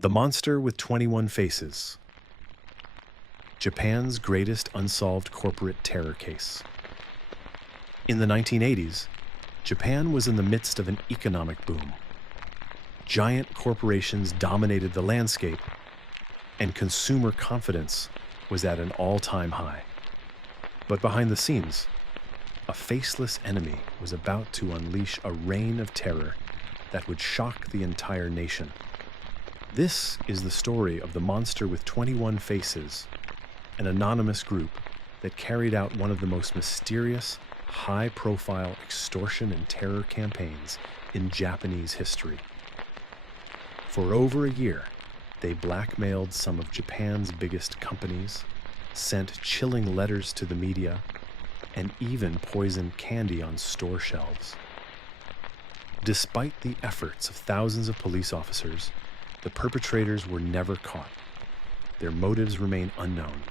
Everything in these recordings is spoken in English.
The Monster with 21 Faces. Japan's greatest unsolved corporate terror case. In the 1980s, Japan was in the midst of an economic boom. Giant corporations dominated the landscape, and consumer confidence was at an all-time high. But behind the scenes, a faceless enemy was about to unleash a reign of terror that would shock the entire nation. This is the story of the Monster with 21 Faces, an anonymous group that carried out one of the most mysterious, high-profile extortion and terror campaigns in Japanese history. For over a year, they blackmailed some of Japan's biggest companies, sent chilling letters to the media, and even poisoned candy on store shelves. Despite the efforts of thousands of police officers, the perpetrators were never caught. Their motives remain unknown,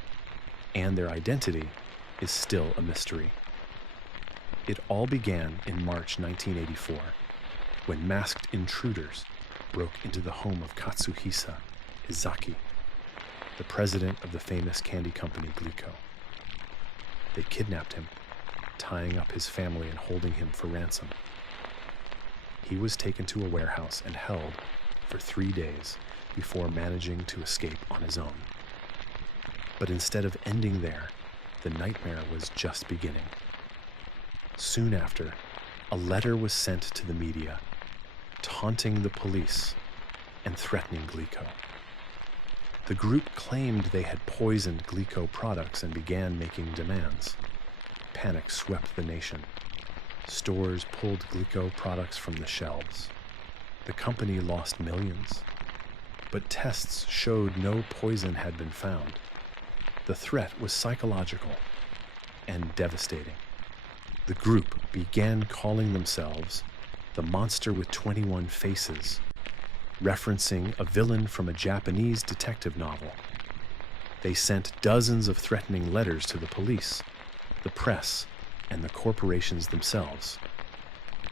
and their identity is still a mystery. It all began in March 1984, when masked intruders broke into the home of Katsuhisa Izaki, the president of the famous candy company Glico. They kidnapped him, tying up his family and holding him for ransom. He was taken to a warehouse and held for 3 days before managing to escape on his own. But instead of ending there, the nightmare was just beginning. Soon after, a letter was sent to the media, taunting the police and threatening Glico. The group claimed they had poisoned Glico products and began making demands. Panic swept the nation. Stores pulled Glico products from the shelves. The company lost millions, but tests showed no poison had been found. The threat was psychological and devastating. The group began calling themselves the Monster with 21 Faces, referencing a villain from a Japanese detective novel. They sent dozens of threatening letters to the police, the press, and the corporations themselves.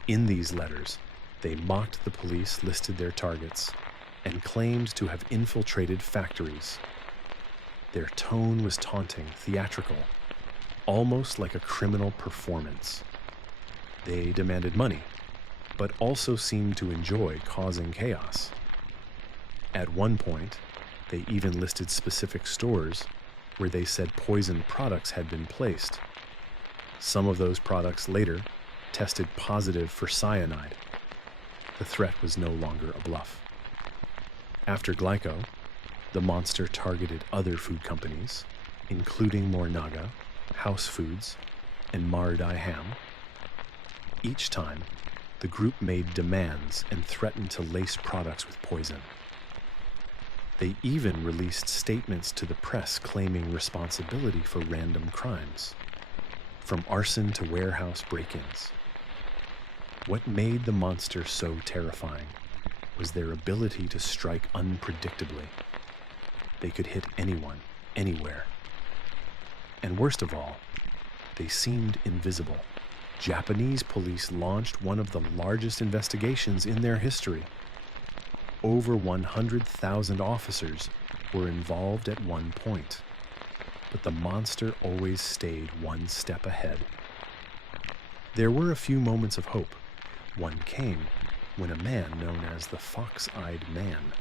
In these letters, they mocked the police, listed their targets, and claimed to have infiltrated factories. Their tone was taunting, theatrical, almost like a criminal performance. They demanded money, but also seemed to enjoy causing chaos. At one point, they even listed specific stores where they said poisoned products had been placed. Some of those products later tested positive for cyanide. The threat was no longer a bluff. After Glico, the Monster targeted other food companies, including Morinaga, House Foods, and Maridai Ham. Each time, the group made demands and threatened to lace products with poison. They even released statements to the press claiming responsibility for random crimes, from arson to warehouse break-ins. What made the Monster so terrifying was their ability to strike unpredictably. They could hit anyone, anywhere. And worst of all, they seemed invisible. Japanese police launched one of the largest investigations in their history. Over 100,000 officers were involved at one point, but the Monster always stayed one step ahead. There were a few moments of hope. One came when a man known as the Fox-Eyed Man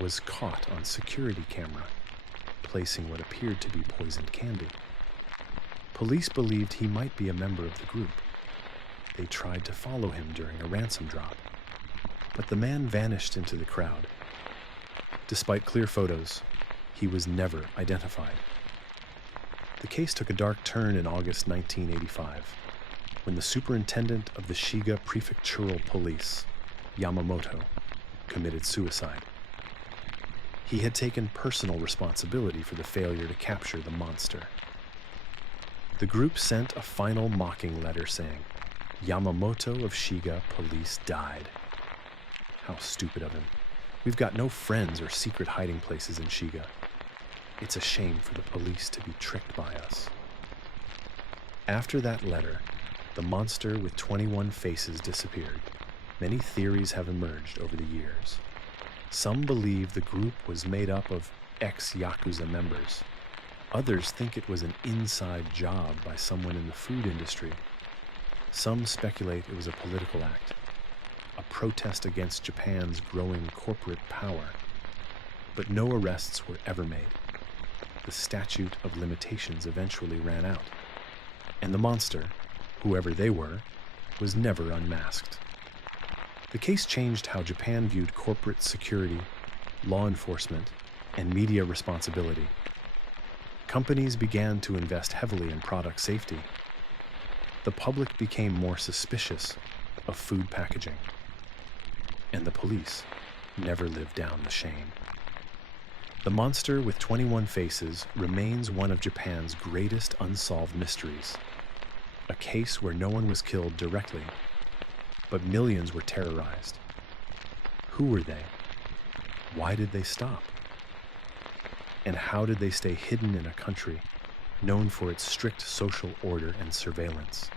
was caught on security camera, placing what appeared to be poisoned candy. Police believed he might be a member of the group. They tried to follow him during a ransom drop, but the man vanished into the crowd. Despite clear photos, he was never identified. The case took a dark turn in August 1985, when the superintendent of the Shiga Prefectural Police, Yamamoto, committed suicide. He had taken personal responsibility for the failure to capture the Monster. The group sent a final mocking letter saying, "Yamamoto of Shiga Police died." How stupid of him. We've got no friends or secret hiding places in Shiga. It's a shame for the police to be tricked by us. After that letter, the Monster with 21 Faces disappeared. Many theories have emerged over the years. Some believe the group was made up of ex-Yakuza members. Others think it was an inside job by someone in the food industry. Some speculate it was a political act, a protest against Japan's growing corporate power. But no arrests were ever made. The statute of limitations eventually ran out, and the monster, whoever they were, was never unmasked. The case changed how Japan viewed corporate security, law enforcement, and media responsibility. Companies began to invest heavily in product safety. The public became more suspicious of food packaging, and the police never lived down the shame. The monster with 21 faces remains one of Japan's greatest unsolved mysteries, a case where no one was killed directly, but millions were terrorized. Who were they? Why did they stop? And how did they stay hidden in a country known for its strict social order and surveillance?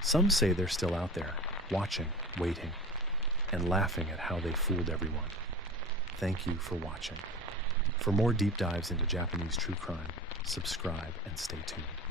Some say they're still out there, watching, waiting, and laughing at how they fooled everyone. Thank you for watching. For more deep dives into Japanese true crime, subscribe and stay tuned.